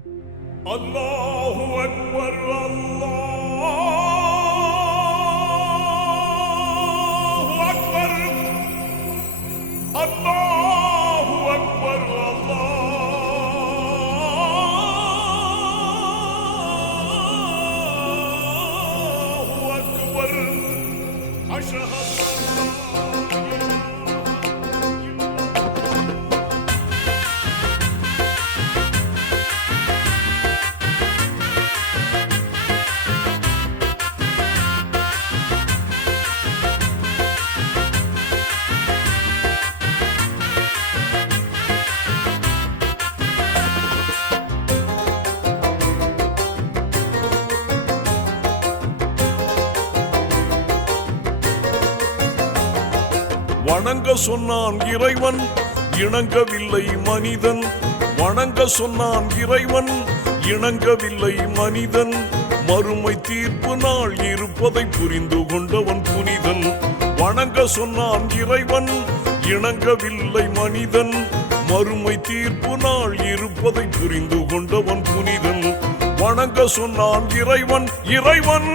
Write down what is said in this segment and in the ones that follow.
அல்லாஹு அக்பர் அல்லாஹு அக்பர் அல்லாஹு அக்பர் அல்லாஹு அக்பர் அஷ்ஹது வணங்க சொன்னான் இறைவன், இணங்கவில்லை மனிதன். வணங்க சொன்னான் இறைவன், இணங்கவில்லை மனிதன். மறுமை தீர்ப்பு நாள் இருப்பதை புரிந்து கொண்டவன் புனிதன். வணங்க சொன்னான் இறைவன், இணங்கவில்லை மனிதன். மறுமை தீர்ப்பு நாள் இருப்பதை புரிந்து கொண்டவன் புனிதன். வணங்க சொன்னான் இறைவன், இறைவன்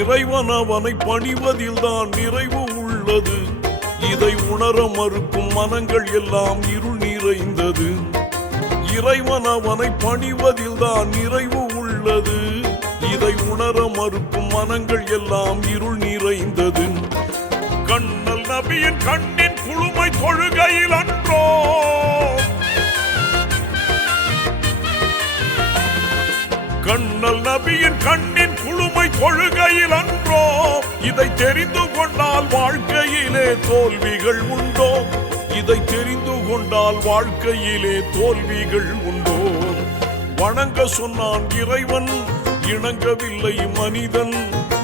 இறைவன் அவனை பணிவதில் தான் நிறைவு உள்ளது. இதை உணர மறுக்கும் மனங்கள் எல்லாம் இருள் நிறைந்தது. இறைவன் அவனை பணிவதில் தான் நிறைவு உள்ளது. இதை உணர மறுக்கும் மனங்கள் எல்லாம் இருள் நிறைந்தது. கண்ணல் நபியின் கண்ணின் குளுமை தொழுகையில் அன்றோ, கண்ணல் நபியின் கண்ணின் குளுமை தொழுகையில் அன்றோ. இதை தெரிந்து கொண்டால் வாழ்க்கையிலே தோல்விகள் உண்டோ? இதை தெரிந்து கொண்டால் வாழ்க்கையிலே தோல்விகள் உண்டோ? வணங்க சொன்னான் இறைவன், இணங்கவில்லை மனிதன்.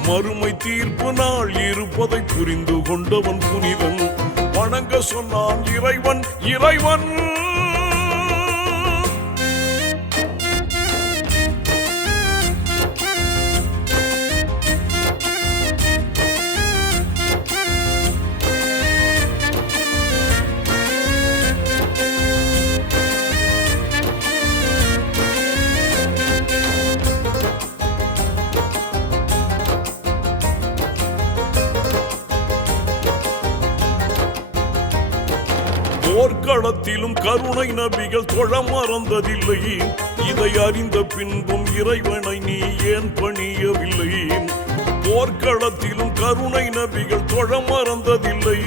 மறுமை தீர்ப்பு நாள் இருப்பதை புரிந்து கொண்டவன் புனிதன். வணங்க சொன்னான் இறைவன், இறைவன் போர்க்களத்திலும் கருணை நபிகள் தொழ மறந்ததில்லை. இதை அறிந்த பின்பும் இறைவனை நீ ஏன் பணியவில்லை? போர்க்களத்திலும் கருணை நபிகள் தொழ மறந்ததில்லை.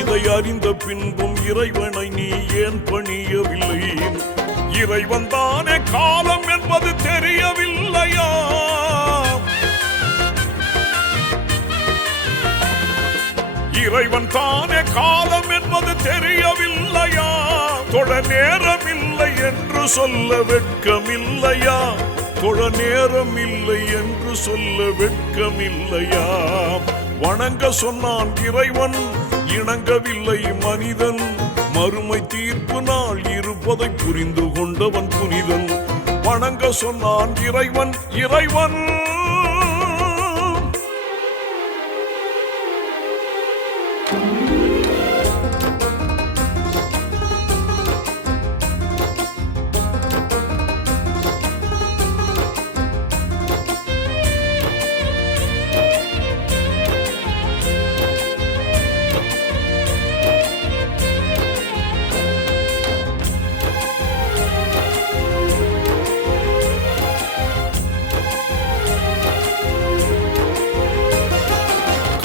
இதை அறிந்த பின்பும் இறைவனை நீ ஏன் பணியவில்லை? இறைவன் தானே காலம் என்பது தெரியவில்லையா? இறைவன் தானே காலம் என்பது தெரியவில்லையா? தொழ நேரம் இல்லை என்று சொல்ல வெட்கமில்லையா? தொழ நேரம் இல்லை என்று சொல்ல வெட்கமில்லையா? வணங்க சொன்னான் இறைவன், இணங்கவில்லை மனிதன். மறுமை தீர்ப்பு நாள் இருப்பதை புரிந்து கொண்டவன் புனிதன். வணங்க சொன்னான் இறைவன், இறைவன்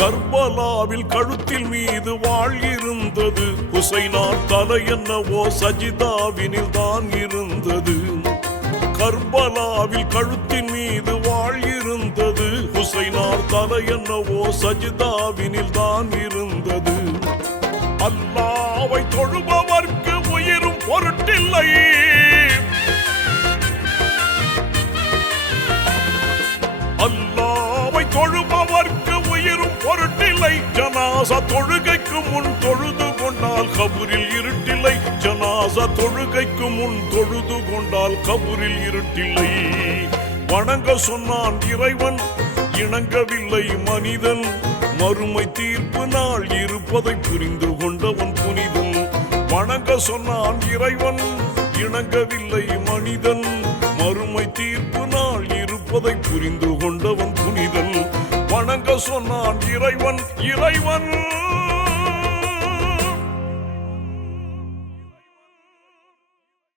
கர்பலாவில் கழுத்தில் மீது வாழ் இருந்தது. ஹுசைனார் தலை என்னவோ சஜிதாவினில் தான் இருந்தது. கர்பலாவில் கழுத்தின் மீது வாழ் இருந்தது. ஹுசைனார் தலை என்னவோ சஜிதாவினில் தான் இருந்தது. அல்லாஹ்வை தொழுபவர்க்கு உயிரும் பொருட்டு ஜனாசா தொழுகைக்கு முன் தொழுது கொண்டால் கபூரில் இருட்டில்லை. ஜனாசா தொழுகைக்கு முன் தொழுது கொண்டால் கபூரில் இருட்டில்லை. வணங்க சொன்னான் இறைவன், இணங்கவில்லை மனிதன். மறுமை தீர்ப்பு நாள் இருப்பதை புரிந்து கொண்டவன் புனிதன். வணங்க சொன்னான் இறைவன், இணங்கவில்லை மனிதன். மறுமை தீர்ப்பு நாள் இருப்பதை புரிந்து கொண்டவன் புனிதன். வணங்க சொன்னான் இறைவன், இறைவன்